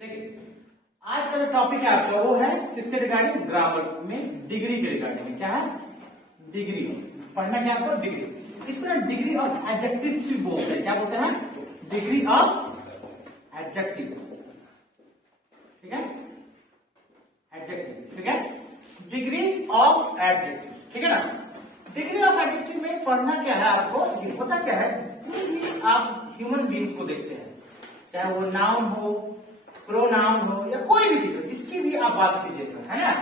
देखिए आज का जो टॉपिक है आपका वो है किसके रिगार्डिंग, ग्रामर में डिग्री के रिगार्डिंग। क्या है? डिग्री। पढ़ना क्या आपको? डिग्री। इसको ना डिग्री ऑफ एडजेक्टिव भी बोलते हैं। क्या बोलते हैं? Degree of adjective. ठीक है, एडजेक्टिव। ठीक है, डिग्री ऑफ एडजेक्टिव। ठीक है ना। डिग्री ऑफ एडजेक्टिव में पढ़ना क्या है आपको? होता क्या है, कोई भी आप ह्यूमन बीइंग्स को देखते हैं, चाहे वो नाउन हो, प्रोनाउन हो या कोई भी चीज हो, जिसकी भी आप बात कीजिए, है ना।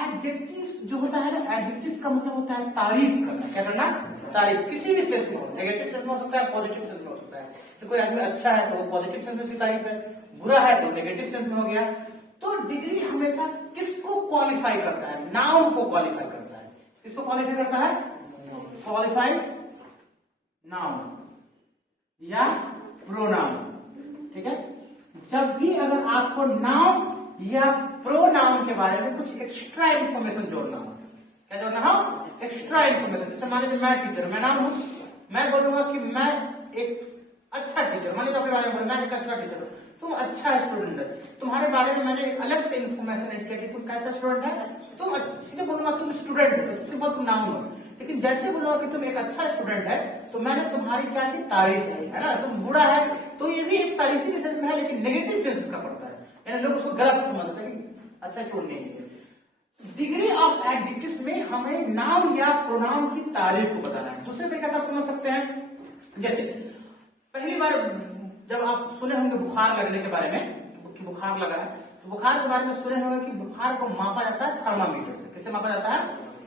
एडजेक्टिव जो होता है ना, एडजेक्टिव का मतलब होता है तारीफ करना। क्या करना? तारीफ। किसी भी सेंस में हो, नेगेटिव सेंस में हो सकता है, पॉजिटिव सेंस में हो सकता है। तो कोई आदमी अच्छा है तो पॉजिटिव सेंस में उसकी तारीफ है, बुरा है तो नेगेटिव सेंस में हो गया। तो डिग्री हमेशा किसको क्वालिफाई करता है? नाउन को क्वालिफाई करता है। किसको क्वालिफाई करता है? क्वालिफाइड नाउन या प्रोनाउन। ठीक है, जब भी अगर आपको नाउन या प्रोनाउन के बारे में कुछ एक्स्ट्रा इंफॉर्मेशन जोड़ना हो, क्या जोड़ना हो? Extra information. जैसे मान लीजिए मैं टीचर, मैं नाउन हूं, मैं बोलूंगा कि मैं एक अच्छा टीचर, मान लीजिए अपने बारे में बोलूं मैं एक अच्छा टीचर हूं, तुम अच्छा स्टूडेंट है। तुम्हारे बारे में मैंने एक अलग से इंफॉर्मेशन ऐड किया कि तुम कैसा स्टूडेंट है। तुम सीधे बोलूंगा तुम स्टूडेंट है तो सिंपल तुम नाउन हो। लेकिन जैसे बोलूंगा कि तुम एक अच्छा स्टूडेंट है तो मैंने तुम्हारी क्या की? तारीफ की, है ना। तुम बुरा है तो ये भी एक तारीफी के सेंस में है, लेकिन नेगेटिव सेंस का पड़ता है, यानी लोग उसको गलत समझते हैं कि अच्छा स्टूडेंट नहीं है। डिग्री ऑफ एडजेक्टिव्स में हमें नाउन या प्रोनाउन की तारीफ को बताना है। दूसरे तरीके से आप समझ सकते हैं, जैसे पहली बार जब आप सुने होंगे बुखार लगने के बारे में कि बुखार लगा है, तो बुखार के बारे में सुने होंगे कि बुखार को मापा जाता है थर्मामीटर से। किससे मापा जाता है?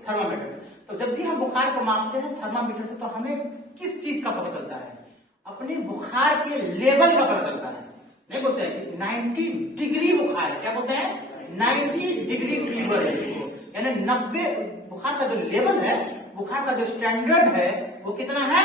थर्मामीटर से। तो जब भी हम बुखार को मापते हैं थर्मामीटर से, तो हमें किस चीज का पता चलता है? अपने बुखार के लेवल का पता चलता है। नहीं बोलते हैं कि 90 डिग्री बुखार है, क्या बोलते हैं? 90 डिग्री फीवर है, यानी 90 बुखार का जो लेवल है, बुखार का जो स्टैंडर्ड है वो कितना है?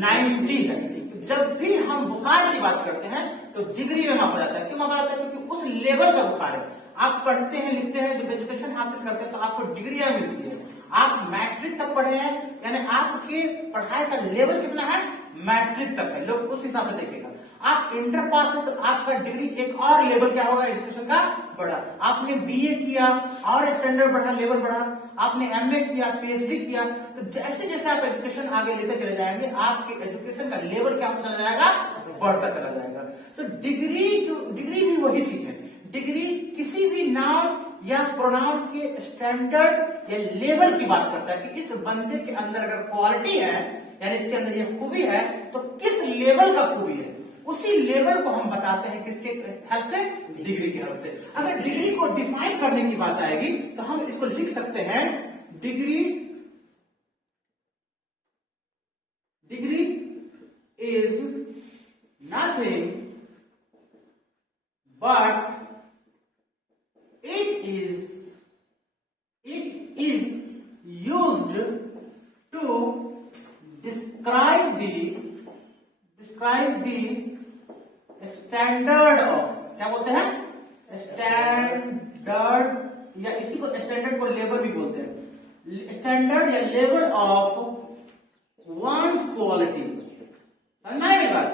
90 है। जब भी हम बुखार की बात करते हैं तो डिग्री में मापा जाता है। क्यों मापा जाता है? क्योंकि उस लेवल का बुखार है। आप पढ़ते हैं, लिखते हैं, जब एजुकेशन हासिल करते हैं तो आपको डिग्रियां मिलती है। आप मैट्रिक तक पढ़े हैं, यानी आपके पढ़ाई का लेवल कितना है? मैट्रिक तक है। लोग उस हिसाब से देखेगा। आप इंटर पास है तो आपका डिग्री एक और लेवल क्या होगा? एजुकेशन का बढ़ा। आपने बीए किया और स्टैंडर्ड बढ़ा, लेवल बढ़ा। आपने एमए किया, पीएचडी किया, तो जैसे जैसे आप एजुकेशन आगे लेते चले जाएंगे आपके एजुकेशन का लेवल क्या होता चला जाएगा? बढ़ता चला जाएगा। तो डिग्री भी वही चीज है। डिग्री किसी भी नाउन या प्रोनाउन के स्टैंडर्ड या लेवल की बात करता है कि इस बंदे के अंदर अगर क्वालिटी है, यानी इसके अंदर ये खूबी है, तो किस लेवल का खूबी है, उसी लेवल को हम बताते हैं किसके हेल्प से? डिग्री की हेल्प से। अगर डिग्री को डिफाइन करने की बात आएगी तो हम इसको लिख सकते हैं, degree is nothing but it is used to describe the standard of, क्या बोलते हैं? स्टैंडर्ड, या इसी को स्टैंडर्ड को लेवल भी बोलते हैं। स्टैंडर्ड या लेवल ऑफ वंस क्वालिटी। समझ में आएगी बात?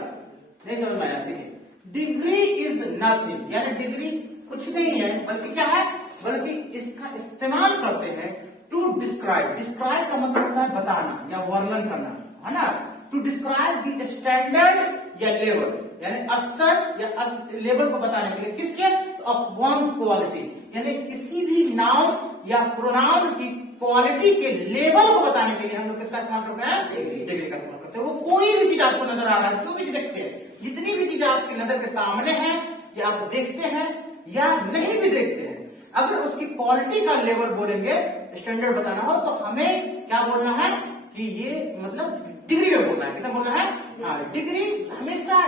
नहीं समझ में आया? देखिए, डिग्री इज नथिंग, यानी डिग्री कुछ नहीं है, बल्कि क्या है? बल्कि इसका इस्तेमाल करते हैं टू डिस्क्राइब। डिस्क्राइब का मतलब होता है बताना या वर्णन करना, है ना। टू डिस्क्राइब द स्टैंडर्ड या लेवल, यानी स्तर या लेवल को बताने के लिए किसके? ऑफ वंस क्वालिटी, यानी किसी भी नाउन या प्रोनाउन की क्वालिटी के लेवल को बताने के लिए हम लोग किसका इस्तेमाल करते हैं? डिग्री का इस्तेमाल करते हैं। वो कोई भी चीज आपको नजर आ रहा है, जो भी देखते हैं, जितनी भी चीजें आपकी नजर के सामने है या आप देखते हैं या नहीं भी देखते हैं, अगर उसकी क्वालिटी का लेवल बोलेंगे, स्टैंडर्ड बताना हो, तो हमें क्या बोलना है? कि ये मतलब डिग्री में बोलना है। किसे बोलना है? हाँ, डिग्री हमेशा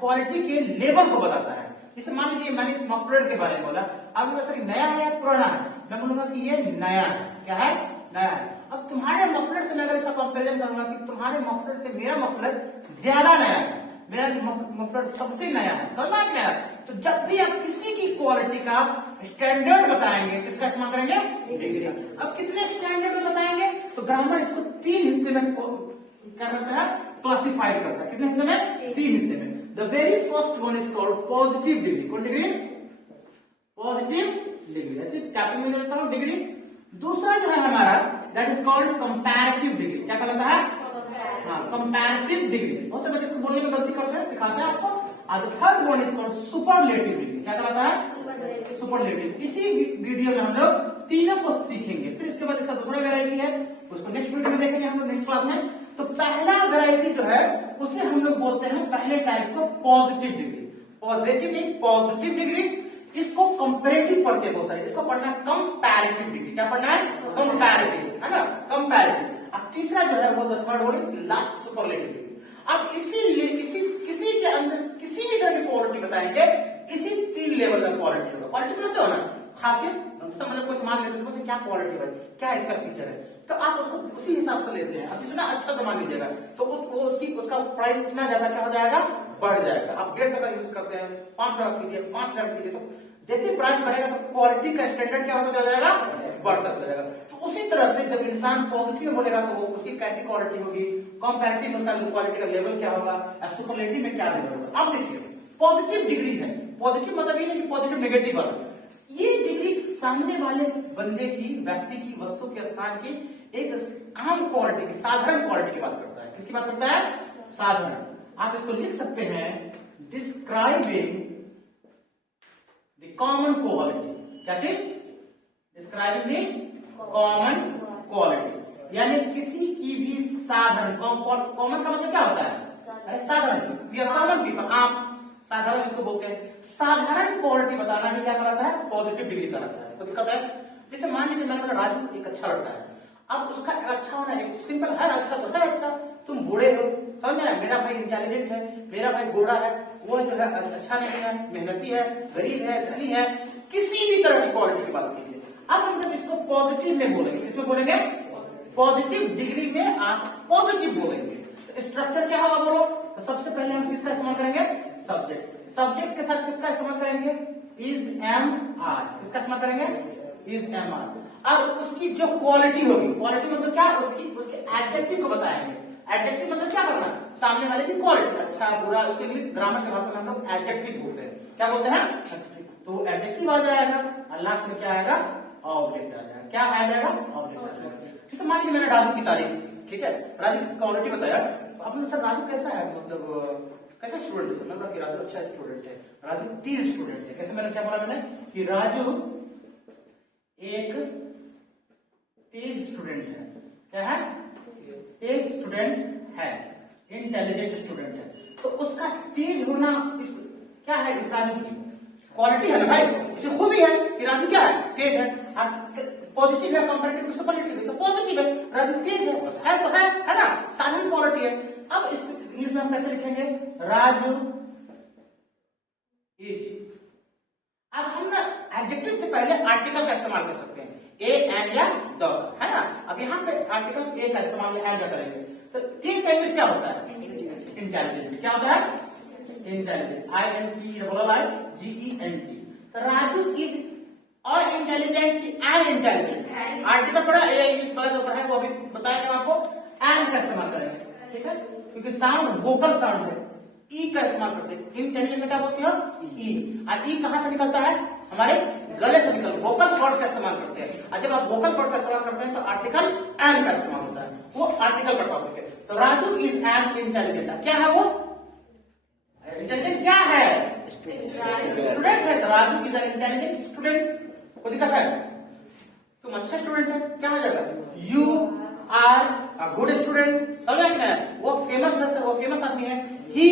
क्वालिटी के लेवल को बताता है। जैसे मान लीजिए मैंने इस मफलर के बारे में बोला, अब सर नया है या पुराना है, मैं बोलूंगा कि ये नया है। क्या है? नया है। अब तुम्हारे मफलर से मैं अगर इसका कंपेरिजन करूंगा कि तुम्हारे मफलर से मेरा मफलर ज्यादा नया है, मेरा मफलर सबसे नया है, समझ में नया। तो जब भी आप किसी की क्वालिटी का स्टैंडर्ड बताएंगे, किसका इस्तेमाल करेंगे? डिग्री। अब कितने स्टैंडर्ड में बताएंगे? तो ग्रामर इसको 3 हिस्से में क्या करता है? क्लासिफाइड करता है। कितने हिस्से में? 3 हिस्से में। The very first one is called positive degree. कौन डिग्री? पॉजिटिव डिग्री, ऐसे कैपिटल में लिखता हूं डिग्री। दूसरा जो है हमारा that is called comparative degree. क्या कहलाता है? हाँ, कंपैरेटिव डिग्री। बहुत से बच्चे इसको बोलने में गलती करते हैं, सिखाते हैं आपको। The third one is called superlative degree. क्या कहलाता है? सुपरलेटिव। इसी वीडियो में हम लोग तीनों को सीखेंगे। फिर इसके बाद इसका दूसरा वेरायटी है, उसको नेक्स्ट वीडियो में देखेंगे हम लोग, नेक्स्ट क्लास में। तो पहला वेरायटी जो है उसे हम लोग बोलते हैं पहले टाइप को पॉजिटिव डिग्री। पॉजिटिव नहीं, पॉजिटिव डिग्री। इसको कंपैरेटिव पढ़ते हैं बहुत सारे, इसको पढ़ना है कंपैरेटिव डिग्री। क्या पढ़ना है? कंपैरेटिव, है ना, कंपैरेटिव। अब तीसरा जो है वो third one last superlative degree. अब किसी के अंदर किसी भी तरह की क्वालिटी बताएंगे, इसी 3 लेवल का क्वालिटी होगा। क्वालिटी समझते हो ना? खासियत मतलब कोई सामान लेते हो तो क्या क्वालिटी है, क्या इसका फीचर है, तो आप उसको उसी हिसाब से लेते हैं। अब इतना अच्छा सामान लीजिएगा तो उसका प्राइस इतना ज्यादा क्या हो जाएगा, बढ़ जाएगा। आप 150 का यूज करते हैं, 500 कीजिए, 5000 कीजिए, तो जैसे प्राइस बढ़ेगा तो क्वालिटी का स्टैंडर्ड क्या होता चला जाएगा, बढ़ता चला जाएगा। तो उसी तरह से जब इंसान पॉजिटिव बोलेगा तो उसकी कैसी क्वालिटी होगी, कंपैरेटिव उसका क्वालिटी का लेवल क्या होगा, सुपरलेटिव में क्या लेवल होगा। अब देखिए पॉजिटिव डिग्री है, पॉजिटिव मतलब ये नहीं कि पॉजिटिव नेगेटिव वाला, ये डिग्री सामने वाले बंदे की, व्यक्ति की, वस्तु के, स्थान की एक आम क्वालिटी की, साधारण क्वालिटी की बात करता है। किसकी बात करता है? साधारण। आप इसको लिख सकते हैं डिस्क्राइबिंग द कॉमन क्वालिटी। क्या चीज? डिस्क्राइबिंग द कॉमन क्वालिटी, यानी किसी की भी साधारण। कॉमन का मतलब क्या होता है? अरे साधारण, वी आर कॉमन पीपल, आप साधारण इसको बोलते हैं। साधारण क्वालिटी बताना ही क्या कहलाता है? पॉजिटिव डिग्री कहलाता है। तो दिक्कत है, जैसे मान लीजिए मैंने बोला राजू एक अच्छा लड़का है। अब उसका अच्छा होना है सिंपल, हर अच्छा तो है अच्छा, तुम बूढ़े हो, समझ में? मेरा भाई इंटेलिजेंट है, मेरा भाई गोरा है, वो जो है अच्छा नहीं है, मेहनती है, गरीब है, धनी है, किसी भी तरह की क्वालिटी की बात कीजिए। अब हम जब इसको पॉजिटिव में बोलेंगे, किसमें बोलेंगे? पॉजिटिव डिग्री में आप पॉजिटिव बोलेंगे। तो स्ट्रक्चर क्या होगा बोलो? तो सबसे पहले हम किसका इस्तेमाल करेंगे? सब्जेक्ट। सब्जेक्ट के साथ किसका इस्तेमाल करेंगे? Is M R. किसका इस्तेमाल करेंगे? Is M R. और उसकी जो क्वालिटी होगी, क्वालिटी मतलब क्या? उसके एडजेक्टिव को बताएंगे। एडजेक्टिव मतलब क्या करना? सामने वाले की क्वालिटी, अच्छा बुरा, उसके लिए ग्रामर की भाषा में हम लोग एडजेक्टिव बोलते हैं। क्या बोलते हैं? तो एडजेक्टिव आ जाएगा और लास्ट में क्या आएगा? ऑब्जेक्ट आ जाएगा। क्या आ जाएगा? ऑब्जेक्ट आ जाएगा। जैसे मान लीजिए मैंने राजू की तारीफ, ठीक है, राजू की क्वालिटी बताया, आपने सर राजू कैसा है, मतलब कैसा स्टूडेंट है? मैंने कि राजू अच्छा स्टूडेंट है, राजू तेज स्टूडेंट है। कैसे मैंने क्या बोला मैंने कि राजू एक तेज स्टूडेंट है। क्या है? तेज स्टूडेंट है, इंटेलिजेंट स्टूडेंट है। तो उसका तेज होना इस क्या है? इस राजू की क्वालिटी है ना भाई, इसे खूबी है कि राजू क्या है? तेज है। पॉजिटिव है, कंपैरेटिव टू सुपरलेटिव है, तो पॉजिटिव है, राजू तेज है, बस है तो है ना, साधारण क्वालिटी है। अब इसको इंग्लिश में हम कैसे लिखेंगे? राजू इज। अब हम ना एडजेक्टिव से पहले आर्टिकल का इस्तेमाल कर सकते हैं, ए एंड या द, है ना। अब यहाँ पे आर्टिकल ए का इस्तेमाल एंड का करेंगे। तो तेज का इंग्लिश क्या होता है? इंटेलिजेंट। क्या होता है? Intelligent. I N T double I G E N T. तो राजू इज और इंटेलिजेंट एंड इंटेलिजेंट। आर्टिकल पढ़ा, ए इंग्लिश पढ़ा जो पढ़ा है वो अभी बताएंगे आपको। एंड का इस्तेमाल करेंगे, ठीक है, क्योंकि साउंड वोकल साउंड है। ई का इस्तेमाल करते हैं, इंटेलिजेंट में क्या बोलते हो? ई। और ई कहां से निकलता है? हमारे गले से निकलता है। वोकल कॉर्ड का इस्तेमाल करते हैं, और जब आप वोकल कॉर्ड का इस्तेमाल करते हैं तो आर्टिकल एंड का इस्तेमाल होता है। वो आर्टिकल का टॉपिक है। तो राजू इज एन इंटेलिजेंट। क्या है वो? इंटेलिजेंट क्या है? स्टूडेंट है। तो Raju is an intelligent student. कोई दिक्कत है? तुम अच्छा स्टूडेंट है, क्या हो जाएगा? You are a good student. समझ में क्या है? वो फेमस है, वो फेमस आदमी है। He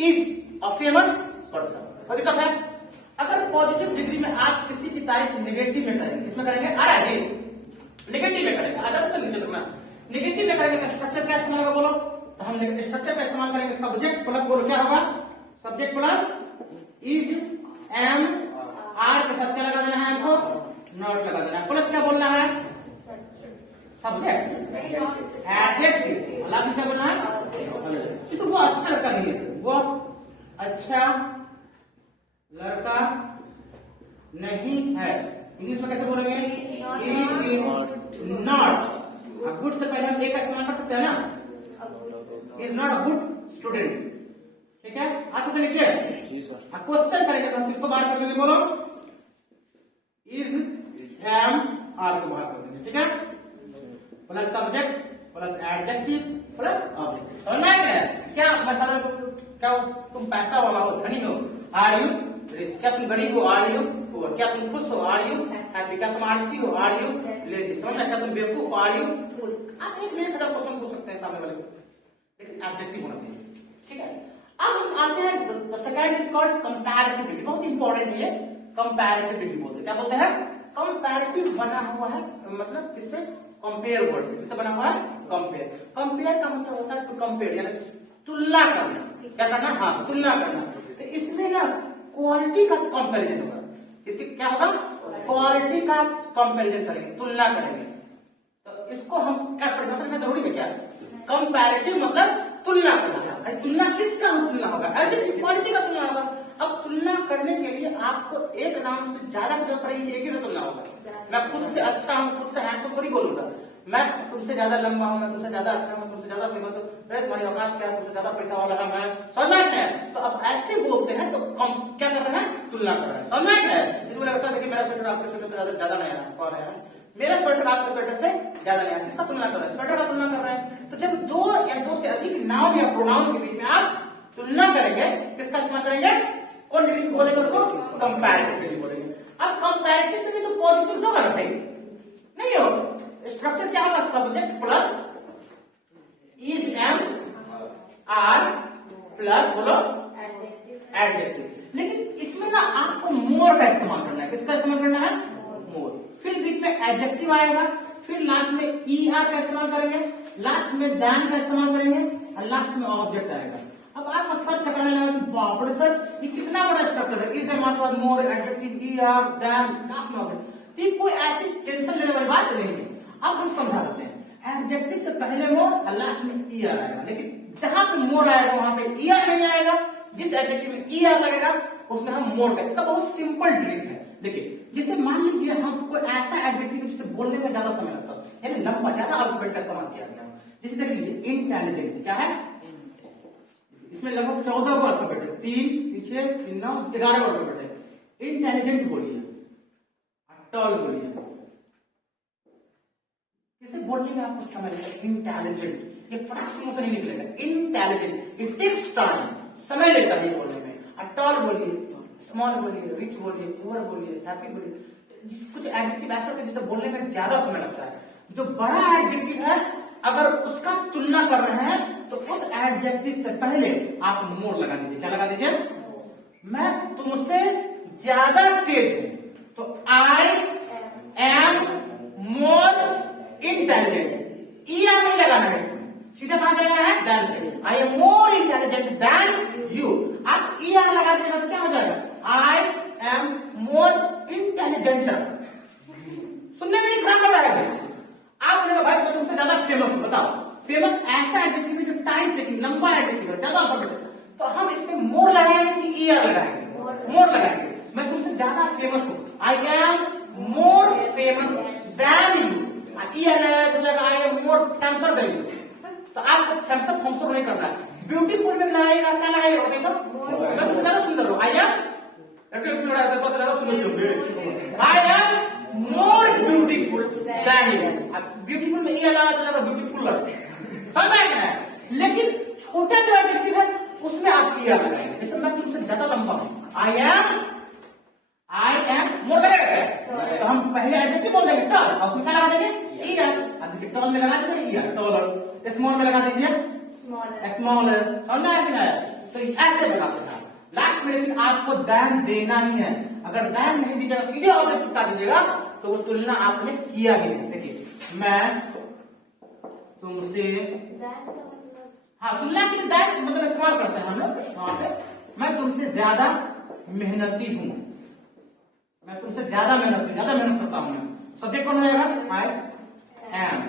is a famous person. कोई दिक्कत है? अगर पॉजिटिव डिग्री में आप किसी की तारीफ नेगेटिव में करेंगे, इसमें करेंगे अरे नेगेटिव में करेंगे, आधा से नीचे रखना, नेगेटिव में करेंगे तो स्ट्रक्चर क्या इस्तेमाल होगा बोलो? तो हम स्ट्रक्चर का इस्तेमाल करेंगे सब्जेक्ट प्लस, बोलो क्या होगा? Subject plus is M are के साथ क्या लगा देना है हमको? नॉट लगा देना है। प्लस क्या बोलना है? Subject adjective. लास्ट क्या बोलना है? इसको वो अच्छा लड़का नहीं है, वो अच्छा लड़का नहीं है। इंग्लिश में कैसे बोलेंगे? He is not. गुड से पहले हम ए का इस्तेमाल कर सकते हैं ना, is not a good student. ठीक है, आ सकते नीचे। जी सर। क्वेश्चन करेंगे तो हम किसको बात करेंगे बोलो? इज एम आर को बाहर कर देंगे, ठीक है, plus subject plus adjective plus object. समझ में आया क्या? मैं समझ क्या तुम पैसा वाला हो, धनी हो, आर यू रिच? क्या तुम गरीब हो, आर यू पुअर? क्या तुम खुश हो, आर यू हैप्पी? क्या तुम आलसी हो, आर यू लेजी? समझ में? क्या तुम बेवकूफ हो, आर यू फूल? आप एक मिनट का क्वेश्चन पूछ सकते हैं सामने वाले को, लेकिन एडजेक्टिव होना चाहिए, ठीक है। अब हम आते हैं, the second is called comparative degree. बहुत इंपॉर्टेंट है, कंपैरेटिव डिग्री बोलते हैं। क्या बोलते हैं? कंपैरेटिव बना हुआ है, मतलब किससे? कंपेयर वर्ड से। किससे बना हुआ है? कंपेयर। कंपेयर का मतलब होता है टू कंपेयर, यानी तुलना करना। क्या करना? हाँ, तुलना करना। तो इसमें ना क्वालिटी का कंपैरिजन होगा। इसकी क्या होगा? क्वालिटी का कंपैरिजन करेंगे, तुलना करेंगे। तो इसको हम क्या परिभाषा करना जरूरी है क्या? कंपैरेटिव मतलब तुलना करना। तुलना किसका तुलना होगा? क्वालिटी का तुलना होगा। अब तुलना करने के लिए आपको एक नाम से ज्यादा जरूरत पड़ेगी, एक ही से तुलना होगा। मैं खुद से अच्छा हूँ, खुद से हैंडसम थोड़ी बोलूंगा। मैं तुमसे ज्यादा लंबा हूँ, मैं तुमसे ज्यादा अच्छा हूँ, तुमसे ज्यादा फेमस हूँ, तुम्हारी औकात क्या है, तुमसे ज्यादा पैसा वाला है मैं, समझ में है? तो अब ऐसे बोलते हैं तो क्या कर रहे हैं? तुलना कर रहे हैं, समझ में है? इसमें लगता है देखिए मेरा स्वेटर आपके स्वेटर से ज्यादा नया है, कौन है? मेरा स्वेटर आपके स्वेटर से ज्यादा नया है। किसका तुलना कर रहे हैं? स्वेटर का तुलना कर रहे हैं। तो जब दो या दो से अधिक नाउन या प्रोनाउन के बीच में आप तुलना करेंगे, किसका इस्तेमाल करेंगे? कौन डिग्री बोलेंगे उसको? कंपैरेटिव डिग्री बोलेंगे। अब कंपैरेटिव में तो पॉजिटिव होगा ना भाई? नहीं हो। स्ट्रक्चर क्या होगा? Subject plus is M are plus बोलो एडजेक्टिव। लेकिन इसमें ना आपको मोर का इस्तेमाल करना है। किसका इस्तेमाल करना है? मोर। फिर बीच में एडजेक्टिव आएगा, फिर लास्ट में ई आर का इस्तेमाल करेंगे, लास्ट में दैन का इस्तेमाल करेंगे और लास्ट में ऑब्जेक्ट आएगा। अब आपको सर्च करने लगा कि बाप रे सर ये कितना बड़ा स्ट्रक्चर है, is M are plus more adjective E R than last में ऑब्जेक्ट। ये कोई ऐसी टेंशन लेने वाली बात नहीं है। अब हम समझा देते हैं, एडजेक्टिव से पहले मोर और लास्ट में ई आर आएगा, लेकिन जहां पे मोर आएगा वहां पे ई आर नहीं आएगा। जिस एडजेक्टिव में ई आर लगेगा उसमें हम मोर का। इसका बहुत सिंपल ट्रिक है। देखिए जैसे मान लीजिए हम कोई ऐसा एडजेक्टिव जिससे बोलने में ज्यादा समय लगता है, यानी लंबा ज्यादा अल्फाबेट का इस्तेमाल किया गया, जैसे देख लीजिए इंटेलिजेंट। क्या है? इसमें लगभग 14 को अल्फाबेट है, 3 पीछे 3 9 11 को अल्फाबेट है। इंटेलिजेंट बोलिए, टॉल बोलिए, इसे बोलने में आपको समय लगेगा। इंटेलिजेंट, ये फटाक से मुंह से नहीं निकलेगा। इंटेलिजेंट, इट टेक्स टाइम, समय लेता है ये बोलने में। टॉल बोलिए, स्मॉल बोलिए, रिच बोलिए, पुअर बोलिए, हैप्पी बोलिए। कुछ एडजेक्टिव ऐसा होता है जिसे बोलने में ज्यादा समय लगता है। जो बड़ा एडजेक्टिव है अगर उसका तुलना कर रहे हैं तो उस एडजेक्टिव से पहले आप मोर लगा दीजिए। क्या लगा दीजिए? मैं तुमसे ज्यादा तेज हूं तो आई am more intelligent. E R नहीं लगाना है इसमें, सीधा कहां लगाना है? देन पे। आई am more intelligent then you. आप ई आर लगा दीजिएगा तो क्या हो जाएगा? I am more intelligent. सुनने में नहीं खराब लग रहा है? आप बोलेगा भाई मैं तुमसे ज्यादा फेमस हूं। बताओ, फेमस ऐसा एडजेक्टिव है जो टाइम टेकिंग लंबा एडजेक्टिव है, ज्यादा अल्फाबेट। तो हम इसमें मोर लगाएंगे कि ई आर लगाएंगे? मोर लगाएंगे। मैं तुमसे ज्यादा फेमस हूं, I am more famous than you. E R लगाया तो जाएगा I am more famouser than you. तो आपको फैमसर फॉर्मसर नहीं करना है। ब्यूटीफुल में लगाइएगा, क्या लगाइएगा? मैं तुमसे ज्यादा सुंदर हूं, I M I am more beautiful then you. Beautiful में ई लगा तो ज्यादा ब्यूटीफुल लगता है, समझ में आया? लेकिन छोटे जो एडजेक्टिव है उसमें आप ई लगाएंगे। जैसे मैं तुमसे ज्यादा लंबा हूं, आई एम मोर लगेगा तो हम पहले एडजेक्टिव बोल देंगे टॉल, और उसमें क्या लगा देंगे? E R. अब देखिए टॉल में लगा दीजिए ई आर, टॉलर। स्मॉल में लगा दीजिए स्मॉल, समझ में आया? तो ऐसे लगाते हैं लास्ट में। लेकिन आपको दैन देना ही है। अगर दैन नहीं दीजिएगा, सीधे ऑब्जेक्ट बता दीजिएगा तो वो तुलना आपने किया ही नहीं। देखिए मैं तुमसे, हाँ तुलना के लिए दैन मतलब इस्तेमाल करते हैं हम लोग वहां पे। मैं तुमसे ज्यादा मेहनती हूं, मैं तुमसे ज्यादा मेहनत करता हूं। सब्जेक्ट कौन हो जाएगा? I M.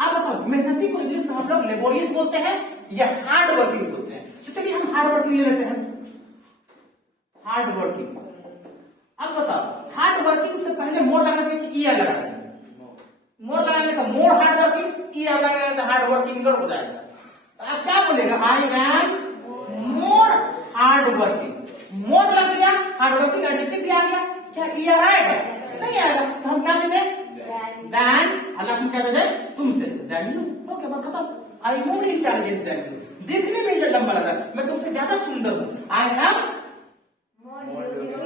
अब बताओ मेहनती को इंग्लिश में हम लोग लेबोरियस बोलते हैं या हार्ड वर्किंग बोलते हैं? तो चलिए हम हार्ड वर्किंग ले लेते हैं। Hard working. अब बताओ हार्ड वर्किंग से पहले मोर लगाना चाहिए कि ई आर लगाना चाहिए? मोर लगाने का मोर हार्ड वर्किंग, ई आर लगाने का हार्ड वर्किंग हो जाएगा। तो आप क्या बोलेगा? I am more hard working. More लग गया, हार्ड वर्किंग एडजेक्टिव भी आ गया, क्या ई आर आएगा? नहीं आएगा, तो हम क्या दे दें? देन। अल्लाह हम क्या दे दें? तुमसे। Then you. ओके, बात खत्म। आई मोर इंटेलिजेंट देन यू। देखने में ये लंबा लग रहा है, मैं तुमसे ज्यादा सुंदर हूँ। I am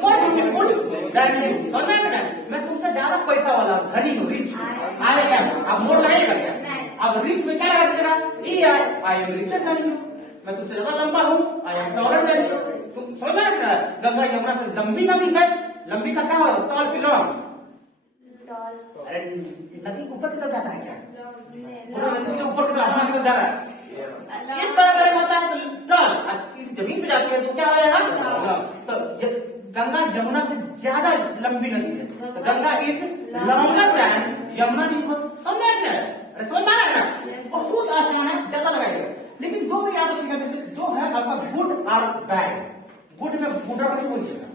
more beautiful then you. समझ में आया? मैं तुमसे ज्यादा पैसा वाला, धनी हूँ, रिच हूँ। I M. अब मोर लगेगा क्या? अब रिच में क्या लगा देगा? E R. I am richer than you. मैं तुमसे ज्यादा लंबा हूँ। I am taller than you. तुम समझ में आया? गंगा यमुना से लंबी नदी है। लंबी का क्या होगा? टॉल की लॉन्ग। अरे नदी ऊपर की तरफ जाता है क्या? पूरा नदी से ऊपर की तरफ, आसमान की तरफ जा रहा है। इस तरह का होता है तो टॉल। सीधी जमीन पे जाती है तो क्या हो जाएगा? तो गंगा यमुना से ज्यादा लंबी नदी है, तो Ganga is longer than Yamuna. समझ में आया? अरे समझ में आ रहा है ना? बहुत आसान है, ज्यादा लगाइएगा। लेकिन दो में याद रखिएगा, जैसे दो है आपका गुड और बैड। गुड में गुड और नहीं बोलिएगा,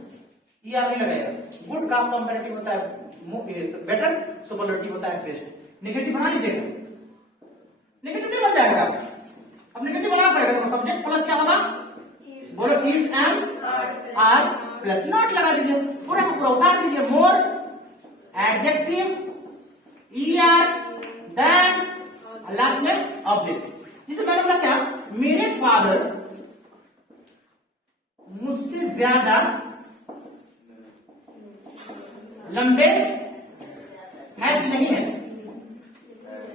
ये आप नहीं लगाएगा। गुड का कंपैरेटिव होता है बेटर, सुपरलेटिव होता है बेस्ट। नेगेटिव बना लीजिएगा, नेगेटिव नहीं बन जाएगा। अब नेगेटिव बनाना पड़ेगा, तो सब्जेक्ट प्लस क्या होगा? बोलो is M are plus not लगा दीजिए, पूरा को पूरा उतार दीजिए। More adjective E R then last में ऑब्जेक्ट। जिसे मैंने बोला क्या? मेरे फादर मुझसे ज्यादा लंबे है कि नहीं है?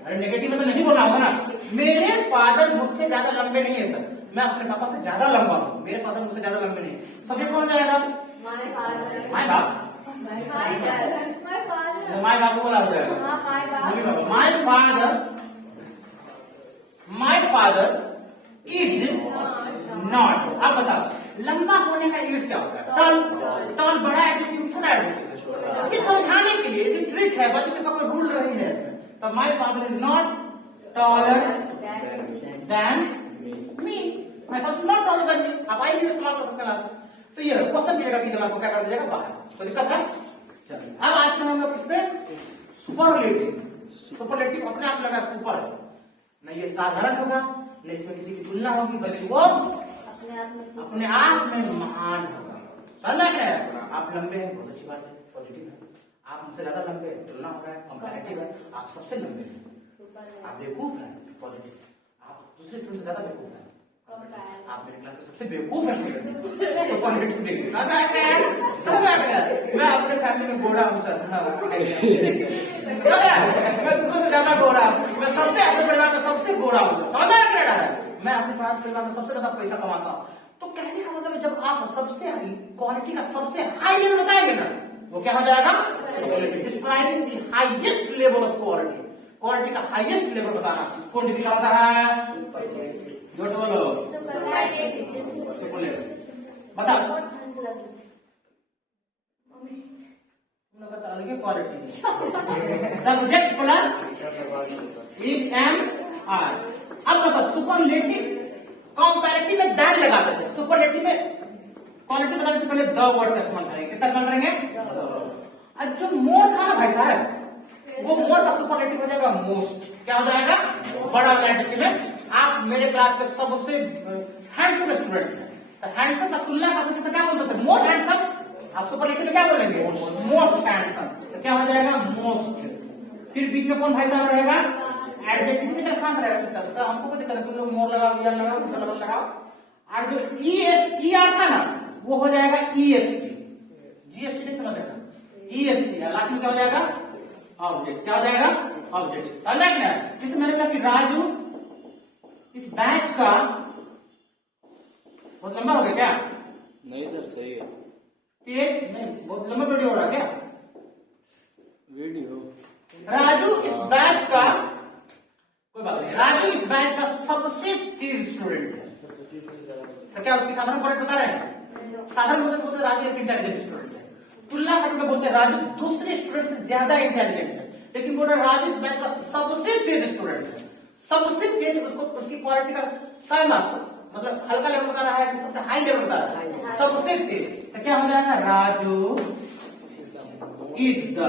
अरे नेगेटिव में तो नहीं बोला होगा ना। मेरे फादर मुझसे ज्यादा लंबे नहीं है सर, मैं अपने पापा से ज्यादा लंबा हूँ। मेरे फादर मुझसे ज्यादा लंबे नहीं है, सब्जेक्ट कौन जाएगा? माय बाप। माय बाप बोला हो जाएगा। My father is not. अब बताओ लंबा होने का इंग्लिश क्या होता है? टॉल। टॉल बड़ा एडजेक्टिव, छोटा एडजेक्टिव। ये समझाने के लिए ये ट्रिक है, बच्चों के कोई रूल नहीं है। तो my father is not taller than me. My father is not taller than me. आप आई भी इस्तेमाल कर सकते हैं। तो ये क्वेश्चन दिएगा कि आपको क्या कर दीजिएगा बाहर, तो इसका था। चलिए अब आते हैं हम लोग इस पे सुपरलेटिव। सुपरलेटिव अपने आप लगा सुपर है ना, ये साधारण होगा न इसमें किसी की तुलना होगी, बल्कि वो अपने आप में महान होगा। समझ में है? आप लंबे हैं, बहुत अच्छी बात है, पॉजिटिव है। आप मुझसे ज्यादा लंबे हैं, तुलना हो रहा है, कंपैरेटिव है। आप सबसे लंबे हैं, आप बेवकूफ हैं, पॉजिटिव। आप दूसरे स्टूडेंट से ज्यादा बेवकूफ हैं, आप मेरे क्लास के सबसे बेवकूफ हैं, सुपरलेटिव देखिए। समझ में आ गया? मैं अपने फैमिली में गोरा हूँ सर, मैं दूसरों से ज्यादा गोरा हूँ, मैं सबसे अपने परिवार में सबसे गोरा हूँ। समझ में आ रहा है? मैं अपने परिवार में सबसे ज्यादा पैसा कमाता हूँ। तो कहने का मतलब जब आप सबसे क्वालिटी का सबसे हाई लेवल बताएंगे ना, वो क्या हो जाएगा? Describing the highest level of quality. Quality का हाईएस्ट लेवल बताना कौन डिग्री का होता है? जोर से बोलो। सुपरलेटिव बताओ। अलग quality subject plus is M are. अब बताओ सुपरलेटिव कंपैरेटिव में दैन लगा देते हैं। सुपरलेटिव में क्वालिटी बताने से पहले द वर्ड का इस्तेमाल करेंगे। किसका इस्तेमाल करेंगे? जो मोर था ना भाई साहब, वो मोर का सुपरलेटिव हो जाएगा मोस्ट। क्या हो जाएगा? बड़ा एडजेक्टिव में। आप मेरे क्लास के सबसे हैंडसम स्टूडेंट हैं, तो हैंडसम का तुलना करते थे तो क्या बोलते थे? मोर हैंडसम। आप सुपरलेटिव में क्या बोलेंगे? Most handsome. तो क्या हो जाएगा? मोस्ट। फिर बीच में कौन भाई साहब रहेगा? एडजेक्टिव में शांत रहेगा, तो हमको कोई दिक्कत है, तुम लोग मोर लगाओ, ईआर लगाओ, लगाओ। और जो ई आर था ना, वो हो जाएगा ईएसटी। जीएसटी नहीं समझ रहा, ईएसटी। लास्ट में क्या हो जाएगा? ऑब्जेक्ट। क्या हो जाएगा? ऑब्जेक्ट। समझ में? जैसे मैंने कहा कि राजू इस बैच का बहुत लंबा हो गया क्या? नहीं सर, सही है। नहीं, बहुत लंबा वीडियो हो रहा क्या? वीडियो राजू इस बैच का, कोई बात नहीं, राजू इस बैच का सबसे तेज स्टूडेंट है। तो क्या उसकी साधारण क्वालिटी बता रहे हैं? साधारण बोलते राजू एक इंटेलिजेंट स्टूडेंट है। तुलना करते बोलते राजू दूसरे स्टूडेंट से ज्यादा इंटेलिजेंट है, लेकिन बोल रहे राजू इस बैच का सबसे तेज स्टूडेंट है। सबसे तेज, उसको उसकी क्वालिटी का मतलब हल्का लेवल बता रहा है कि सबसे हाई लेवल बता रहा है? सबसे तेज। तो क्या हो जाएगा? Raju is the.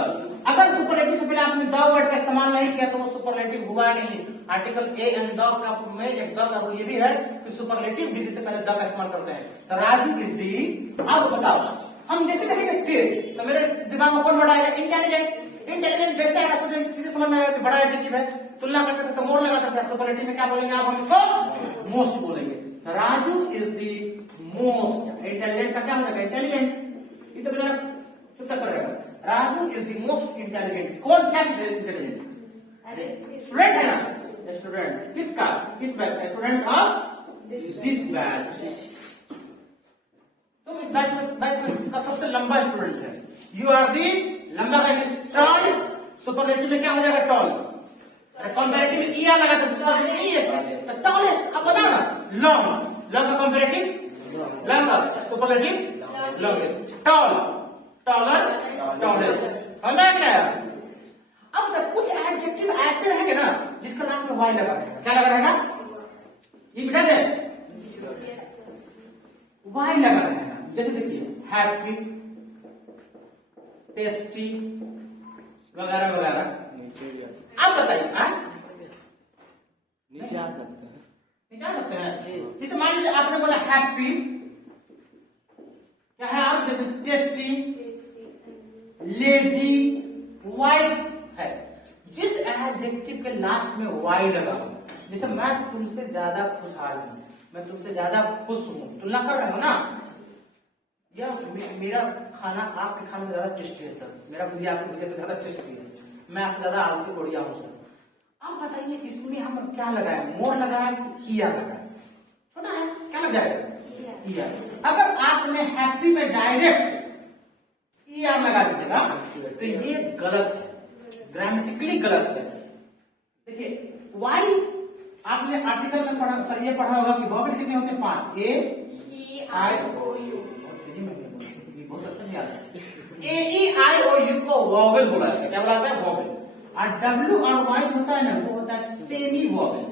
अगर सुपरलेटिव से पहले आपने द वर्ड का इस्तेमाल नहीं किया तो वो सुपरलेटिव हुआ नहीं। आर्टिकल ए एंड द का में एक द का रूल ये भी है कि सुपरलेटिव डिग्री से पहले द का इस्तेमाल करते हैं। तो राजू इज दी। अब बताओ हम जैसे कहेंगे तेज तो मेरे दिमाग में कौन बड़ा आएगा? इंटेलिजेंट। इंटेलिजेंट जैसे आएगा स्टूडेंट सीधे समझ में आएगा कि बड़ा एडजेक्टिव है। तुलना करते थे तो मोर लगाते थे, सुपरलेटिव में क्या बोलेंगे आप? हम इसको मोस्ट बोलेंगे। Raju is the most intelligent का क्या मतलब? इंटेलिजेंट। ये तो बेचारा चुपचाप कर रहेगा। Raju is the most intelligent. कौन क्या चीज है इंटेलिजेंट? स्टूडेंट है ना, स्टूडेंट किसका? किस बैच का? Student of this batch. तुम इस बैच का सबसे लंबा स्टूडेंट है। यू आर दी लंबा का इंग्लिश टॉल। सुपरलेटिव में क्या हो जाएगा? टॉल। कंपैरेटिव में ईआर लगाते हैं, सुपरलेटिव ई है टॉलेस्ट। अब बताओ ना, लॉन्ग। लॉन्ग का comparative longer, superlative longest. Tall, taller, tallest. समझ में आया? अब तक कुछ एडजेक्टिव ऐसे रहेंगे ना जिसका नाम में वाई लगा रहेगा। क्या लगा रहेगा? ये बिठा दे, वाई लगा रहेगा। जैसे देखिए हैप्पी, टेस्टी वगैरह वगैरह। नीचे भी आप बताइए, नीचे आ सकते हैं। नीचे आ सकते हैं। जैसे मान लीजिए आपने बोला हैप्पी, क्या है? आप जैसे टेस्टी, लेजी, वाइट है। जिस एडजेक्टिव के लास्ट में वाई लगा, जैसे मैं तुमसे ज्यादा खुशहाल हूं, मैं तुमसे ज्यादा खुश हूं, तुलना कर रहे हो ना, या मेरा खाना आपके खाने में ज्यादा टेस्टी है सर, मेरा भुजिया आपके भुजिया से ज्यादा टेस्टी है, मैं आपसे ज्यादा आलसी बढ़िया हूं सर। आप बताइए इसमें हम क्या लगाए? मोर लगाए कि ईआर लगाए? छोटा है, क्या लग जाएगा? ईआर। अगर आपने हैप्पी में डायरेक्ट ईआर लगा दीजिएगा तो ये गलत है, ग्रामेटिकली गलत है। देखिए वाई आपने आर्टिकल में पढ़ा, सर ये पढ़ा होगा कि वॉवेल कितने होते हैं? 5। ए आई ओ यू। बहुत अच्छा नहीं आता। ए ई आई ओ यू को वॉवेल बोला जाता है। क्या बोला जाता है? वॉवेल। और डब्ल्यू और वाई होता है ना, वो होता है सेमी वॉवेल।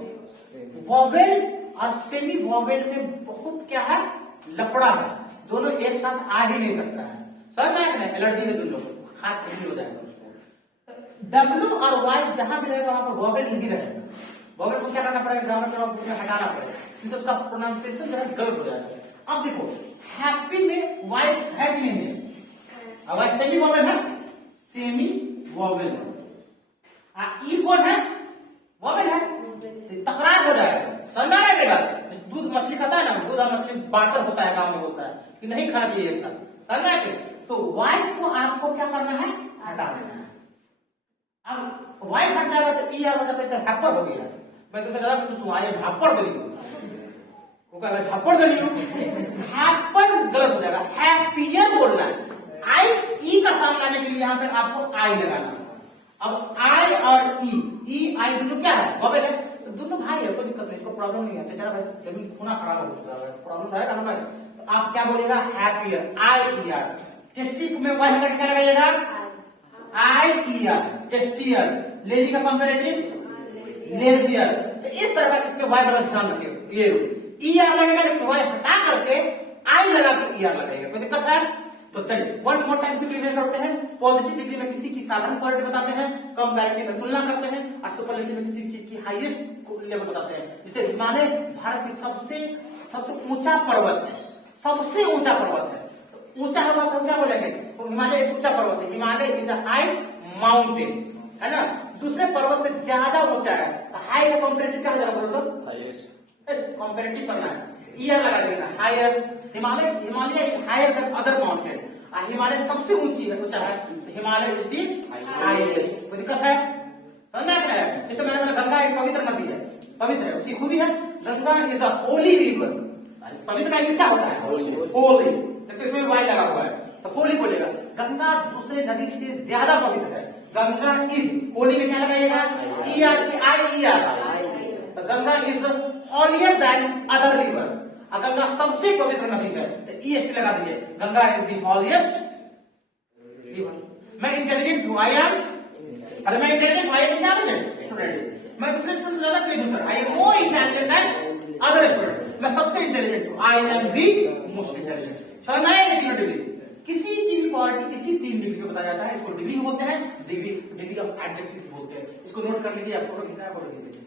वॉवेल और सेमी वॉवेल में बहुत क्या है? लफड़ा है। दोनों एक साथ आ ही नहीं सकता है। समझ में आया? एलर्जी है दोनों को, हाथ नहीं हो जाएगा उसको। डब्ल्यू और वाई जहां भी रहेगा वहां पर वॉवेल नहीं रहेगा। वॉवेल को क्या करना पड़ेगा? ग्रामर में हटाना पड़ेगा, नहीं तो उसका प्रोनाउंसिएशन जो है गलत हो जाएगा। अब देखो हैप्पी में वाई है कि नहीं है? अब वाई सेमी वॉवेल है, सेमी वॉवेल है। ई कौन है? वॉवेल है। तकरार हो जाएगा। समझ में आ रहा है? दूध मछली खाता है ना, दूध और मछली बातर होता है, गांव में होता है कि नहीं खाना चाहिए एक साथ। समझ में आया? तो वाई को आपको क्या करना है? हटा देना है। अब वाई हट जाएगा तो ई आर बताते हैं हैपर हो गया। मैं तुमसे ज्यादा खुश हूं, आए भापड़ दे रही वो कहेगा झापड़ दे रही हूं। हैपर गलत हो जाएगा, हैप्पियर बोलना है। आई ई का सामने आने के लिए यहां पर आपको आई लगाना। अब आई और ई आई दोनों क्या है? वॉवेल है। तो दोनों भाई है, कोई दिक्कत नहीं, इसको प्रॉब्लम नहीं है। चला भाई जमीन खूना खराब हो चुका है, प्रॉब्लम रहेगा ना भाई। तो आप क्या बोलेगा? Happier, I E are. Tasty में वाई हटा के क्या लगाइएगा? आई ई आर, टेस्टियर। लेजी का कंपैरेटिव लेजियर। तो इस तरह का इसमें वाई वाला ध्यान रखिए। ये ई आर लगेगा, लेकिन वाई हटा करके आई लगा के ई आर लगाएगा। कोई दिक्कत है? तो चलिए वन मोर टाइम फिर रिवीजन करते हैं। पॉजिटिव डिग्री में किसी की साधारण क्वालिटी बताते हैं, कंपैरेटिव में तुलना करते हैं, और सुपरलेटिव में किसी चीज की हाईएस्ट लेवल बताते हैं। जैसे हिमालय भारत की सबसे ऊंचा पर्वत है, सबसे ऊंचा पर्वत है। तो ऊंचा पर्वत हम क्या बोलेंगे? तो हिमालय एक ऊंचा पर्वत है। Himalaya is a high mountain, है ना। दूसरे पर्वत से ज्यादा ऊंचा है। तो हाई का कंपैरेटिव क्या हो जाएगा? बोलो तो हाईएस्ट। कंपैरेटिव करना है, ईयर लगा देना। Higher, Himalaya is higher than other mountain. Himalaya सबसे ऊंची है, ऊंचा है, तो हिमालय इज दी हाईएस्ट। कोई दिक्कत है? समझ में आया? जैसे मैंने बोला गंगा एक पवित्र नदी है, पवित्र है, उसकी खूबी है Ganga is a Holi river. पवित्र का इंग्लिश क्या होता है? होली। जैसे इसमें वाई लगा हुआ है तो होली बोलेगा। गंगा दूसरे नदी से ज्यादा पवित्र है। गंगा इज, होली में क्या लगाइएगा? ई आर की आई ई आर। तो Ganga is holier than other river. Ganga सबसे पवित्र नदी है, तो ईएसटी लगा दीजिए। Ganga is the holiest river. मैं इंटेलिजेंट हूं, आई एम। अरे मैं intelligent, I am intelligent student. मैं दूसरे स्टूडेंट से ज्यादा तेज हूं sir, I am more intelligent than other student. मैं सबसे इंटेलिजेंट हूं, I am the most intelligent. समझ में आया? ये डिग्री किसी की भी क्वालिटी इसी 3 डिग्री में बताया जाता है। इसको डिग्री बोलते हैं, डिग्री ऑफ एडजेक्टिव बोलते हैं। इसको नोट कर लीजिए, आप फोटो खींचना है, फोटो खींच लीजिए।